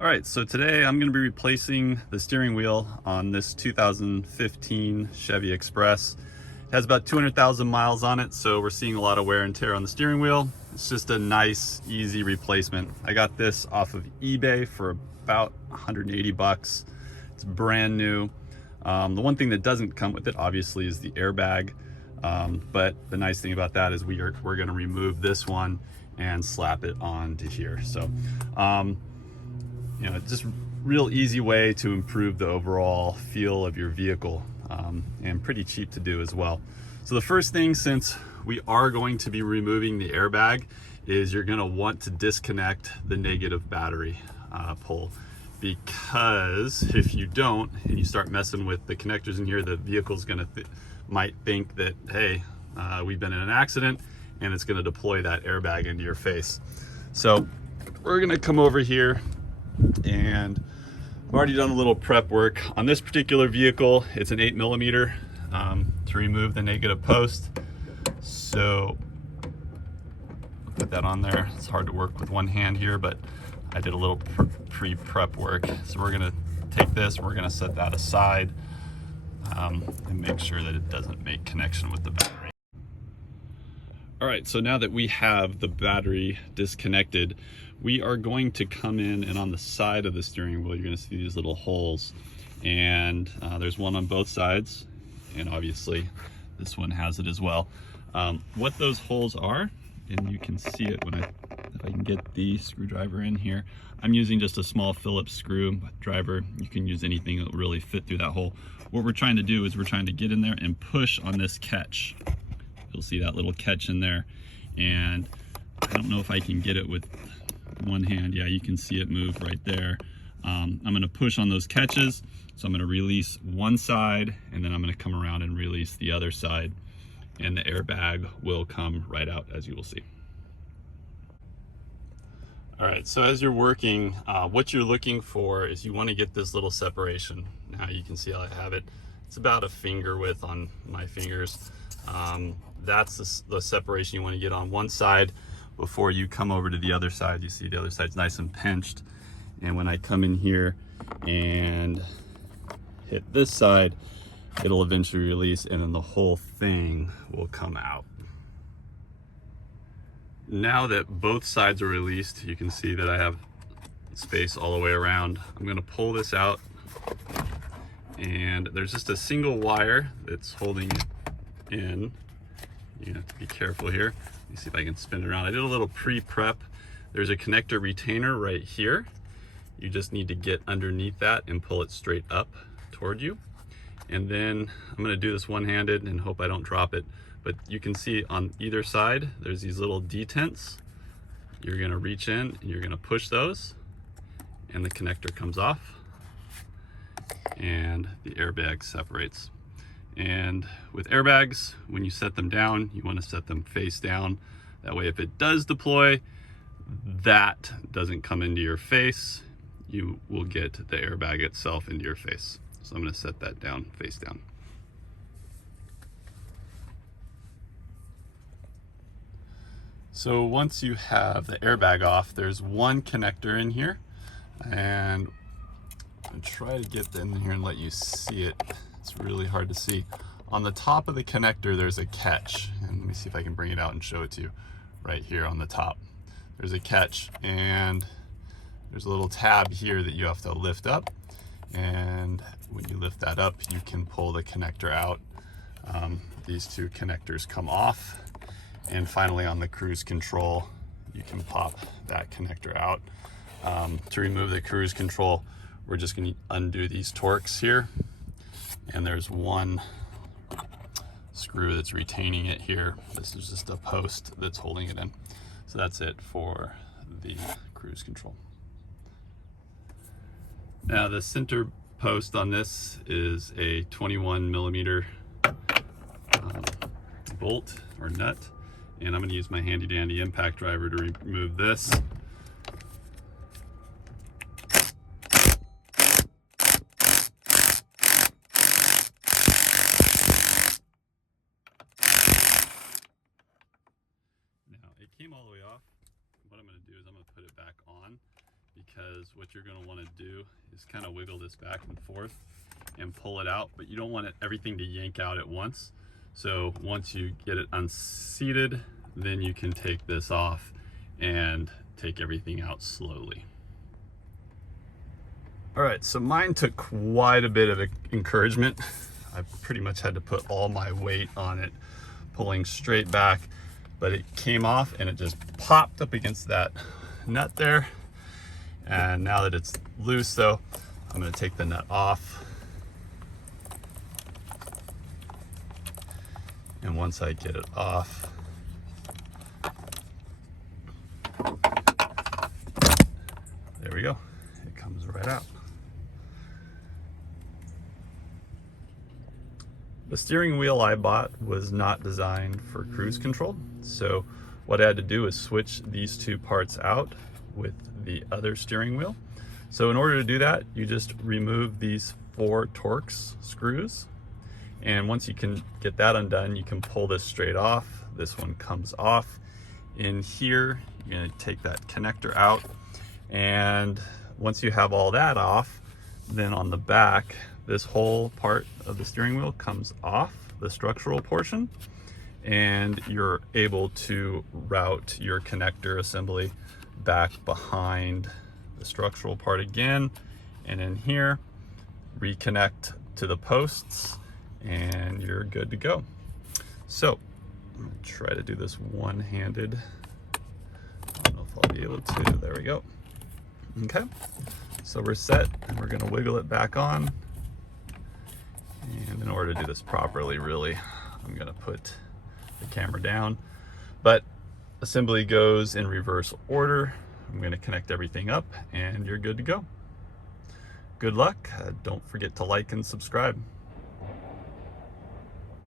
All right, so today I'm going to be replacing the steering wheel on this 2015 Chevy Express. It has about 200,000 miles on it, so we're seeing a lot of wear and tear on the steering wheel. It's just a nice, easy replacement. I got this off of eBay for about 180 bucks. It's brand new. The one thing that doesn't come with it, obviously, is the airbag. But the nice thing about that is we're going to remove this one and slap it onto here. So, just real easy way to improve the overall feel of your vehicle, and pretty cheap to do as well. So the first thing, since we are going to be removing the airbag, is you're going to want to disconnect the negative battery pull, because if you don't and you start messing with the connectors in here, the vehicle's going to might think that, hey, we've been in an accident, and it's going to deploy that airbag into your face. So we're going to come over here, and I've already done a little prep work on this particular vehicle. It's an 8mm to remove the negative post. So put that on there. It's hard to work with one hand here, but I did a little pre-prep work. So we're gonna take this, we're gonna set that aside, and make sure that it doesn't make connection with the battery. All right, so now that we have the battery disconnected, we are going to come in, and on the side of the steering wheel, you're going to see these little holes, and there's one on both sides, and obviously this one has it as well. What those holes are, and you can see it if I can get the screwdriver in here. I'm using just a small Phillips screwdriver. You can use anything that will really fit through that hole. What we're trying to do is we're trying to get in there and push on this catch. You'll see that little catch in there, and I don't know if I can get it with one hand. Yeah, you can see it move right there. I'm going to push on those catches, so I'm going to release one side, and then I'm going to come around and release the other side, and the airbag will come right out, as you will see. All right, so as you're working, what you're looking for is you want to get this little separation. Now you can see how I have it. It's about a finger width on my fingers. That's the separation you want to get on one side before you come over to the other side. You see the other side's nice and pinched, and when I come in here and hit this side, it'll eventually release, and then the whole thing will come out. Now that both sides are released, you can see that I have space all the way around. I'm going to pull this out, and there's just a single wire that's holding it in. You have to be careful here. Let me see if I can spin it around. I did a little pre-prep. There's a connector retainer right here. You just need to get underneath that and pull it straight up toward you. And then I'm going to do this one-handed and hope I don't drop it. But you can see on either side, there's these little detents. You're going to reach in and you're going to push those, and the connector comes off, and the airbag separates. And with airbags, when you set them down, you want to set them face down. That way, if it does deploy, that doesn't come into your face. You will get the airbag itself into your face. So I'm going to set that down, face down. So once you have the airbag off, there's one connector in here, and I'm try to get in here and let you see it. It's really hard to see. On the top of the connector, there's a catch, and let me see if I can bring it out and show it to you. Right here on the top, there's a catch, and there's a little tab here that you have to lift up, and when you lift that up, you can pull the connector out. These two connectors come off, and finally on the cruise control, you can pop that connector out. To remove the cruise control, we're just going to undo these Torx here, and there's one screw that's retaining it here. This is just a post that's holding it in. So that's it for the cruise control. Now the center post on this is a 21mm bolt or nut, and I'm going to use my handy dandy impact driver to remove this. Now it came all the way off. What I'm going to do is I'm going to put it back on, because because what you're going to want to do is kind of wiggle this back and forth and pull it out, but you don't want everything to yank out at once. So once you get it unseated, then you can take this off and take everything out slowly. All right, so mine took quite a bit of encouragement. I pretty much had to put all my weight on it, pulling straight back, but it came off and it just popped up against that nut there. And now that it's loose though, I'm gonna take the nut off. And once I get it off, there we go, it comes right out. The steering wheel I bought was not designed for cruise control, so what I had to do is switch these two parts out with the other steering wheel. So in order to do that, you just remove these 4 Torx screws, and once you can get that undone, you can pull this straight off. This one comes off. In here, you're going to take that connector out, and once you have all that off, then on the back, this whole part of the steering wheel comes off, the structural portion, and you're able to route your connector assembly back behind the structural part again, and in here, reconnect to the posts, and you're good to go. So I'm gonna try to do this one-handed. I don't know if I'll be able to. There we go. Okay, so we're set, and we're gonna wiggle it back on. And in order to do this properly, really, I'm gonna put the camera down, but assembly goes in reverse order. I'm gonna connect everything up and you're good to go. Good luck. Don't forget to like and subscribe.